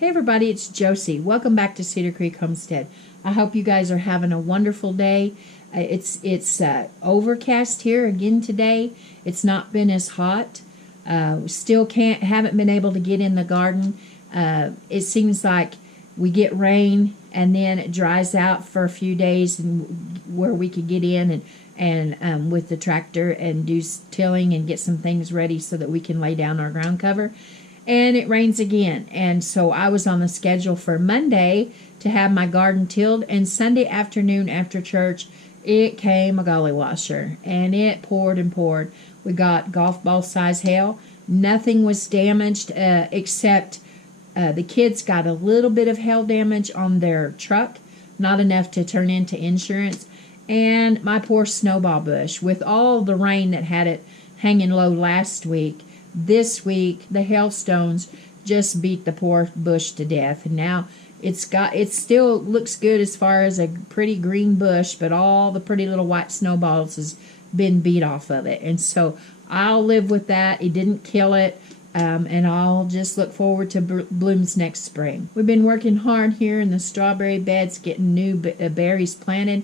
Hey everybody, it's Josie. Welcome back to Cedar Creek Homestead. I hope you guys are having a wonderful day. It's overcast here again today. It's not been as hot. Still haven't been able to get in the garden. It seems like we get rain and then it dries out for a few days, and where we could get in and with the tractor and do tilling and get some things ready so that we can lay down our ground cover. And it rains again, and so I was on the schedule for Monday to have my garden tilled, and Sunday afternoon after church it came a golly washer, and it poured and poured. We got golf ball size hail. Nothing was damaged except the kids got a little bit of hail damage on their truck, not enough to turn into insurance. And my poor snowball bush, with all the rain that had it hanging low last week, this week the hailstones just beat the poor bush to death. And now it still looks good as far as a pretty green bush, but all the pretty little white snowballs has been beat off of it. And so I'll live with that. It didn't kill it, and I'll just look forward to blooms next spring. We've been working hard here in the strawberry beds, getting new berries planted,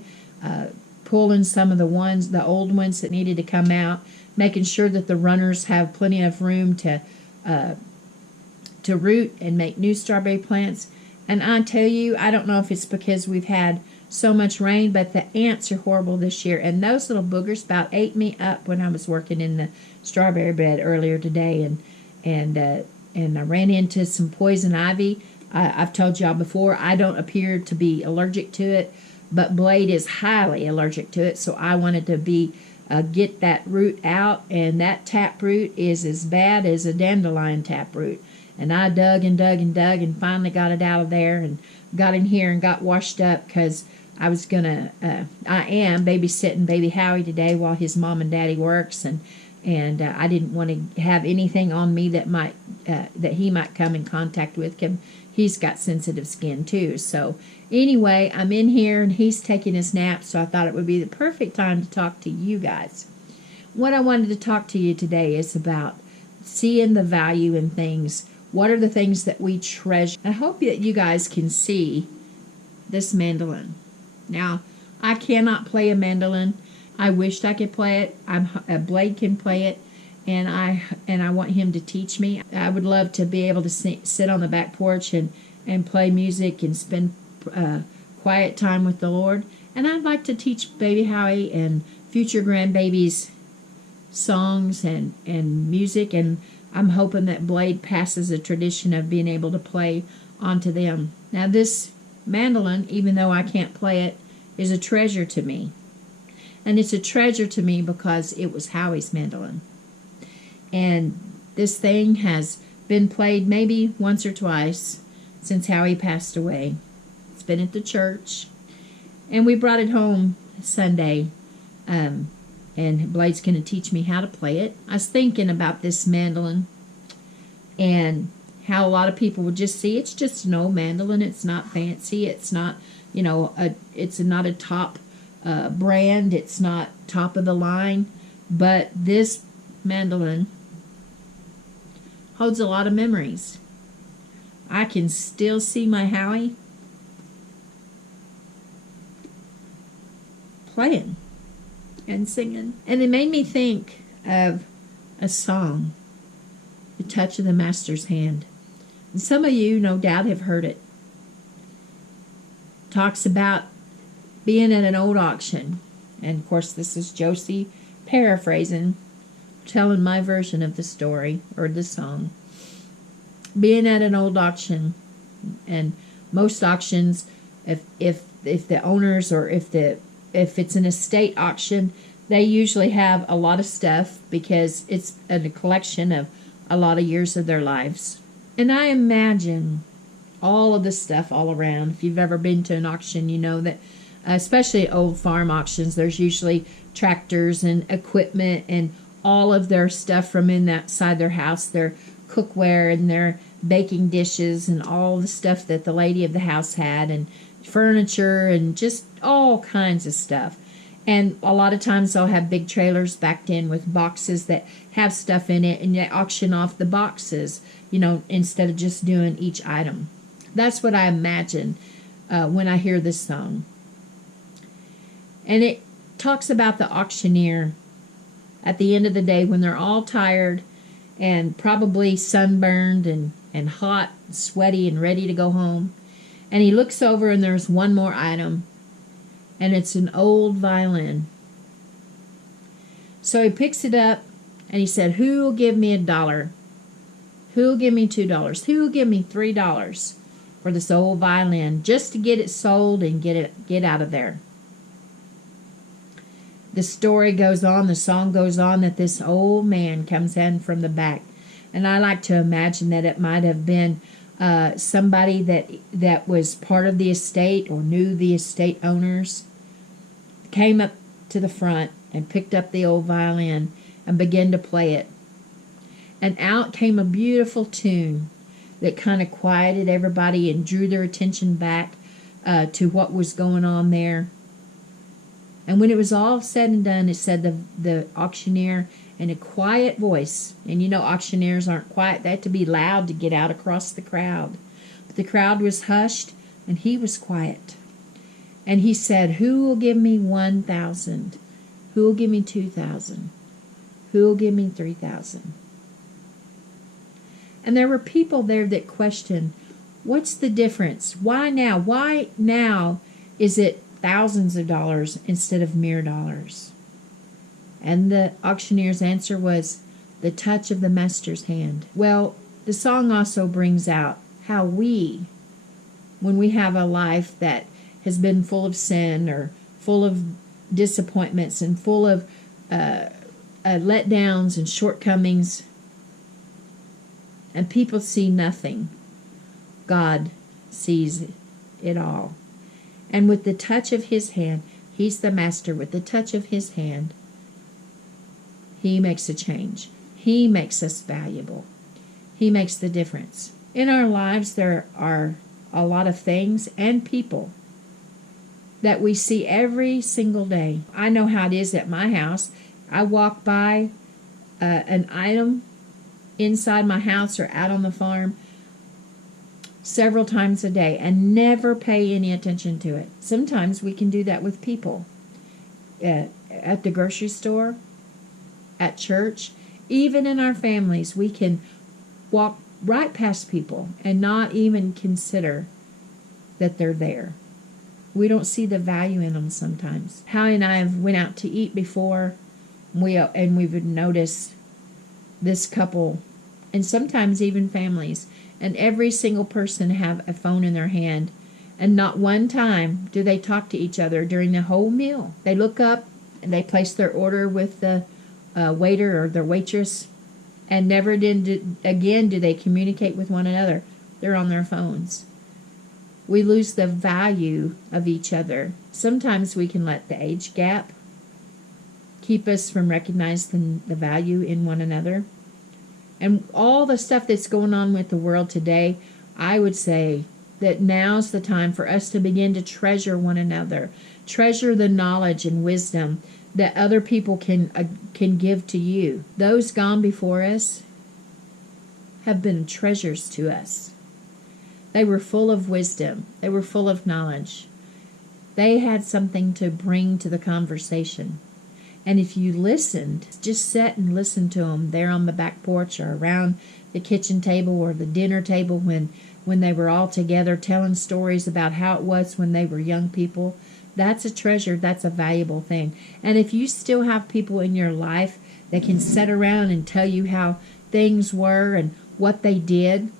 pulling some of the old ones that needed to come out, making sure that the runners have plenty of room to root and make new strawberry plants. And I tell you, I don't know if it's because we've had so much rain, but the ants are horrible this year. And those little boogers about ate me up when I was working in the strawberry bed earlier today. And I ran into some poison ivy. I've told y'all before, I don't appear to be allergic to it, but Blade is highly allergic to it. So I wanted to get that root out, and that taproot is as bad as a dandelion taproot. And I dug and dug and dug and finally got it out of there and got in here and got washed up, because I am babysitting baby Howie today while his mom and daddy works, and I didn't want to have anything on me that he might come in contact with. He's got sensitive skin too. So anyway, I'm in here and he's taking his nap, so I thought it would be the perfect time to talk to you guys. What I wanted to talk to you today is about seeing the value in things. What are the things that we treasure? I hope that you guys can see this mandolin. Now, I cannot play a mandolin. I wished I could play it. Blade can play it, and I want him to teach me. I would love to be able to sit on the back porch and play music and spend quiet time with the Lord. And I'd like to teach baby Howie and future grandbabies songs and music, and I'm hoping that Blade passes a tradition of being able to play onto them. Now this mandolin, even though I can't play it, is a treasure to me. And it's a treasure to me because it was Howie's mandolin. And this thing has been played maybe once or twice since Howie passed away. It's been at the church. And we brought it home Sunday. And Blade's going to teach me how to play it. I was thinking about this mandolin and how a lot of people would just see it's just an old mandolin. It's not fancy. It's not, it's not a top brand. It's not top of the line. But this mandolin holds a lot of memories. I can still see my Howie playing and singing. And it made me think of a song, The Touch of the Master's Hand. And some of you, no doubt, have heard it. Talks about being at an old auction. And, of course, this is Josie paraphrasing, telling my version of the story or the song. Being at an old auction. And most auctions, if the owners or if it's an estate auction, they usually have a lot of stuff because it's a collection of a lot of years of their lives. And I imagine all of the stuff all around. If you've ever been to an auction, you know that, especially old farm auctions, there's usually tractors and equipment and all of their stuff from inside their house, their cookware and their baking dishes and all the stuff that the lady of the house had, and furniture and just all kinds of stuff. And a lot of times they'll have big trailers backed in with boxes that have stuff in it, and they auction off the boxes, instead of just doing each item. That's what I imagine when I hear this song. And it talks about the auctioneer at the end of the day when they're all tired and probably sunburned and hot, sweaty, and ready to go home. And he looks over and there's one more item, and it's an old violin. So he picks it up and he said, "Who will give me $1? Who will give me $2? Who will give me $3 for this old violin just to get it sold and get out of there?" The story goes on, the song goes on, that this old man comes in from the back. And I like to imagine that it might have been somebody that was part of the estate or knew the estate owners, came up to the front and picked up the old violin and began to play it. And out came a beautiful tune that kind of quieted everybody and drew their attention back to what was going on there. And when it was all said and done, it said the auctioneer in a quiet voice, and you know auctioneers aren't quiet, they have to be loud to get out across the crowd. But the crowd was hushed, and he was quiet. And he said, "Who will give me 1,000? Who will give me 2,000? Who will give me 3,000? And there were people there that questioned, what's the difference? Why now? Why now is it thousands of dollars instead of mere dollars? And the auctioneer's answer was, the touch of the master's hand. Well, the song also brings out how when we have a life that has been full of sin or full of disappointments and full of letdowns and shortcomings, and people see nothing, God sees it all. And with the touch of his hand, he's the master. With the touch of his hand, he makes a change. He makes us valuable. He makes the difference. In our lives, there are a lot of things and people that we see every single day. I know how it is at my house. I walk by an item inside my house or out on the farm several times a day and never pay any attention to it. Sometimes we can do that with people. At the grocery store, at church, even in our families, we can walk right past people and not even consider that they're there. We don't see the value in them sometimes. Howie and I have went out to eat before, and we've noticed this couple, and sometimes even families, and every single person have a phone in their hand, and not one time do they talk to each other during the whole meal. They look up and they place their order with the waiter or their waitress, and never again do they communicate with one another. They're on their phones. We lose the value of each other. Sometimes we can let the age gap keep us from recognizing the value in one another. And all the stuff that's going on with the world today, I would say that now's the time for us to begin to treasure one another, treasure the knowledge and wisdom that other people can give to you. Those gone before us have been treasures to us. They were full of wisdom. They were full of knowledge. They had something to bring to the conversation. And if you listened, just sat and listened to them there on the back porch or around the kitchen table or the dinner table when they were all together telling stories about how it was when they were young people, that's a treasure. That's a valuable thing. And if you still have people in your life that can sit around and tell you how things were and what they did,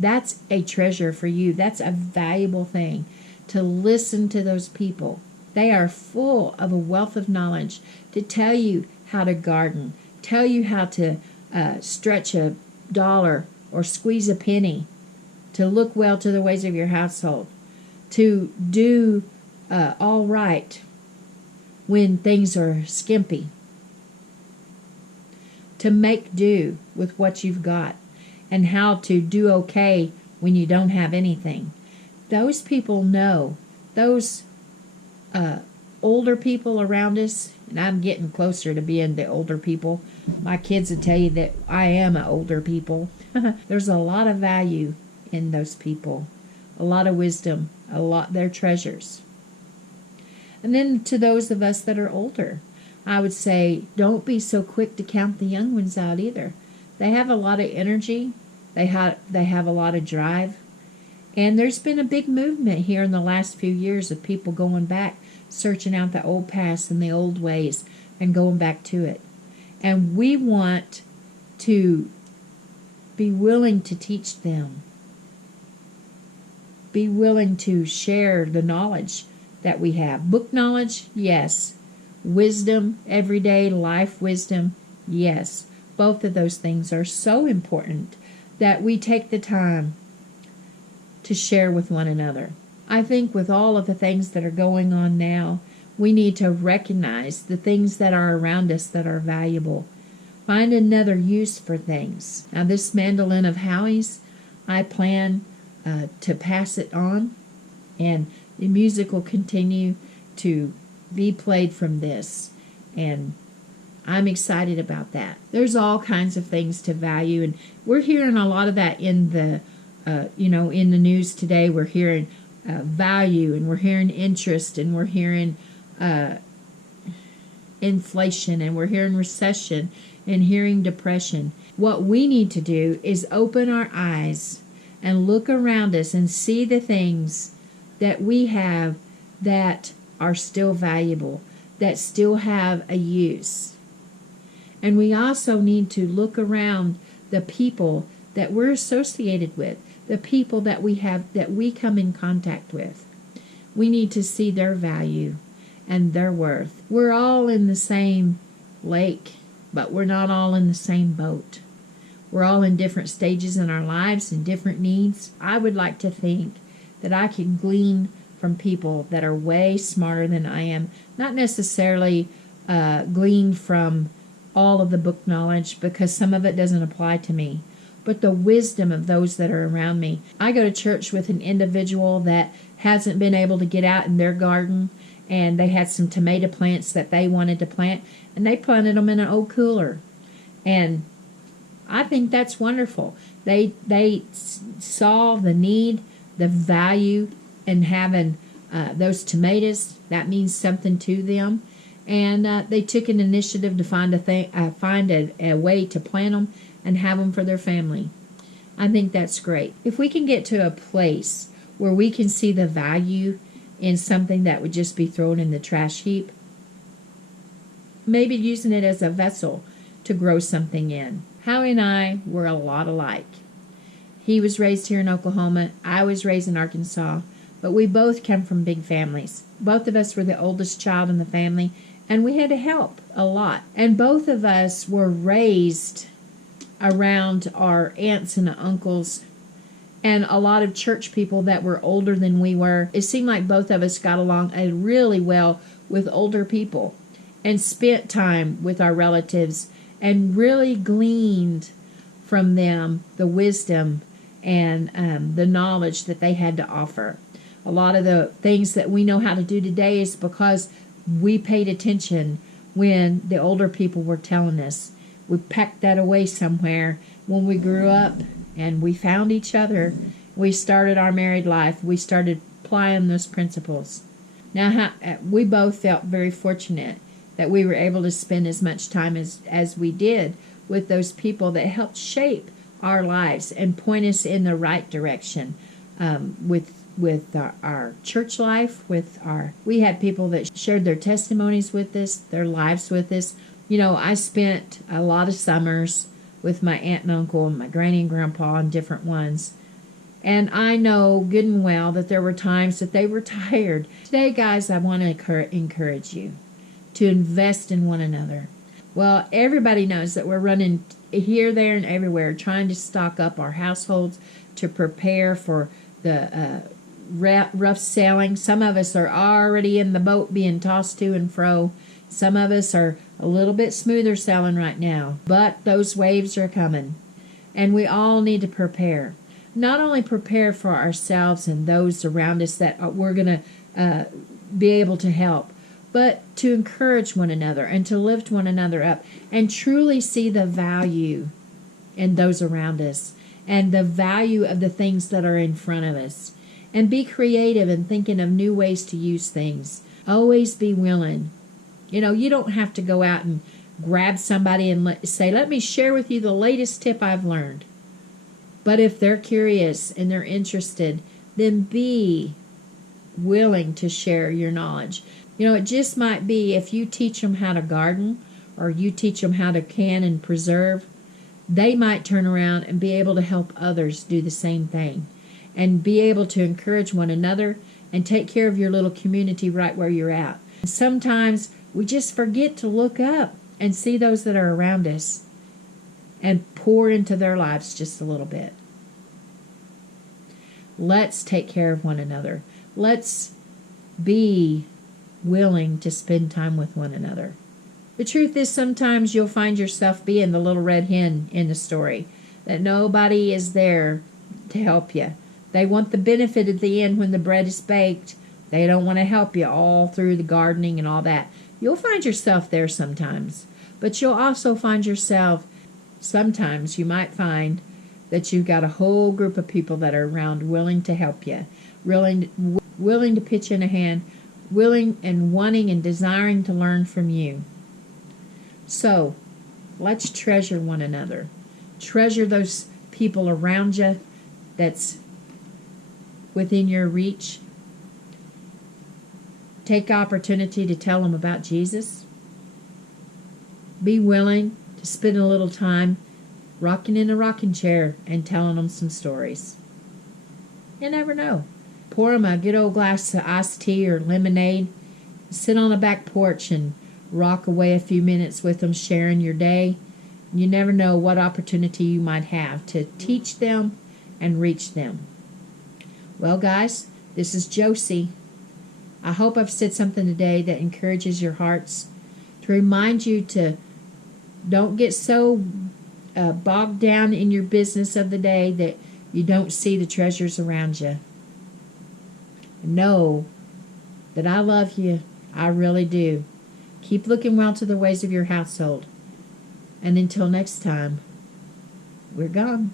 that's a treasure for you. That's a valuable thing, to listen to those people. They are full of a wealth of knowledge to tell you how to garden, tell you how to stretch $1 or squeeze a penny, to look well to the ways of your household, to do all right when things are skimpy, to make do with what you've got, and how to do okay when you don't have anything. Those people know. Those older people around us, and I'm getting closer to being the older people. My kids would tell you that I am an older people. There's a lot of value in those people. a lot of wisdom, they're treasures. And then to those of us that are older, I would say don't be so quick to count the young ones out either. They have a lot of energy. They have a lot of drive. And there's been a big movement here in the last few years of people going back, searching out the old past and the old ways and going back to it. And we want to be willing to teach them. Be willing to share the knowledge that we have. Book knowledge, yes. Wisdom, everyday life wisdom, yes. Both of those things are so important that we take the time to share with one another. I think with all of the things that are going on now, we need to recognize the things that are around us that are valuable. Find another use for things. Now this mandolin of Howie's, I plan to pass it on, and the music will continue to be played from this, and I'm excited about that. There's all kinds of things to value, and we're hearing a lot of that in the in the news today. We're hearing value, and we're hearing interest, and we're hearing inflation, and we're hearing recession, and hearing depression. What we need to do is open our eyes and look around us and see the things that we have that are still valuable, that still have a use. And we also need to look around the people that we're associated with, the people that we come in contact with. We need to see their value and their worth. We're all in the same lake, but we're not all in the same boat. We're all in different stages in our lives and different needs. I would like to think that I can glean from people that are way smarter than I am. Not necessarily glean from all of the book knowledge, because some of it doesn't apply to me, but the wisdom of those that are around me. I go to church with an individual that hasn't been able to get out in their garden, and they had some tomato plants that they wanted to plant, and they planted them in an old cooler. And I think that's wonderful. They saw the need, the value in having those tomatoes. That means something to them. And they took an initiative to find a way to plant them and have them for their family. I think that's great. If we can get to a place where we can see the value in something that would just be thrown in the trash heap, maybe using it as a vessel to grow something in. Howie and I were a lot alike. He was raised here in Oklahoma. I was raised in Arkansas. But we both come from big families. Both of us were the oldest child in the family, and we had to help a lot. And both of us were raised around our aunts and uncles and a lot of church people that were older than we were. It seemed like both of us got along really well with older people and spent time with our relatives and really gleaned from them the wisdom and the knowledge that they had to offer. A lot of the things that we know how to do today is because we paid attention when the older people were telling us. We packed that away somewhere when we grew up and we found each other. We started our married life. We started applying those principles. Now, we both felt very fortunate that we were able to spend as much time as we did with those people that helped shape our lives and point us in the right direction with our church life, we had people that shared their testimonies with us, their lives with us. You know, I spent a lot of summers with my aunt and uncle and my granny and grandpa and different ones. And I know good and well that there were times that they were tired. Today, guys, I want to encourage you to invest in one another. Well, everybody knows that we're running here, there, and everywhere, trying to stock up our households to prepare for the rough sailing. Some of us are already in the boat being tossed to and fro. Some of us are a little bit smoother sailing right now, but those waves are coming, and we all need to prepare. Not only prepare for ourselves and those around us that we're going to be able to help, but to encourage one another and to lift one another up and truly see the value in those around us and the value of the things that are in front of us. And be creative in thinking of new ways to use things. Always be willing. You know, you don't have to go out and grab somebody and say, let me share with you the latest tip I've learned. But if they're curious and they're interested, then be willing to share your knowledge. You know, it just might be if you teach them how to garden or you teach them how to can and preserve, they might turn around and be able to help others do the same thing and be able to encourage one another and take care of your little community right where you're at. Sometimes we just forget to look up and see those that are around us and pour into their lives just a little bit. Let's take care of one another. Let's be willing to spend time with one another. The truth is sometimes you'll find yourself being the little red hen in the story, that nobody is there to help you. They want the benefit at the end when the bread is baked. They don't want to help you all through the gardening and all that. You'll find yourself there sometimes. But you'll also find yourself, sometimes you might find that you've got a whole group of people that are around willing to help you, willing to pitch in a hand, willing and wanting and desiring to learn from you. So, let's treasure one another. Treasure those people around you that's within your reach. Take opportunity to tell them about Jesus. Be willing to spend a little time rocking in a rocking chair and telling them some stories. You never know. Pour them a good old glass of iced tea or lemonade. Sit on the back porch and rock away a few minutes with them, sharing your day. You never know what opportunity you might have to teach them and reach them. Well, guys, this is Josie. I hope I've said something today that encourages your hearts, to remind you to don't get so bogged down in your business of the day that you don't see the treasures around you. Know that I love you. I really do. Keep looking well to the ways of your household. And until next time, we're gone.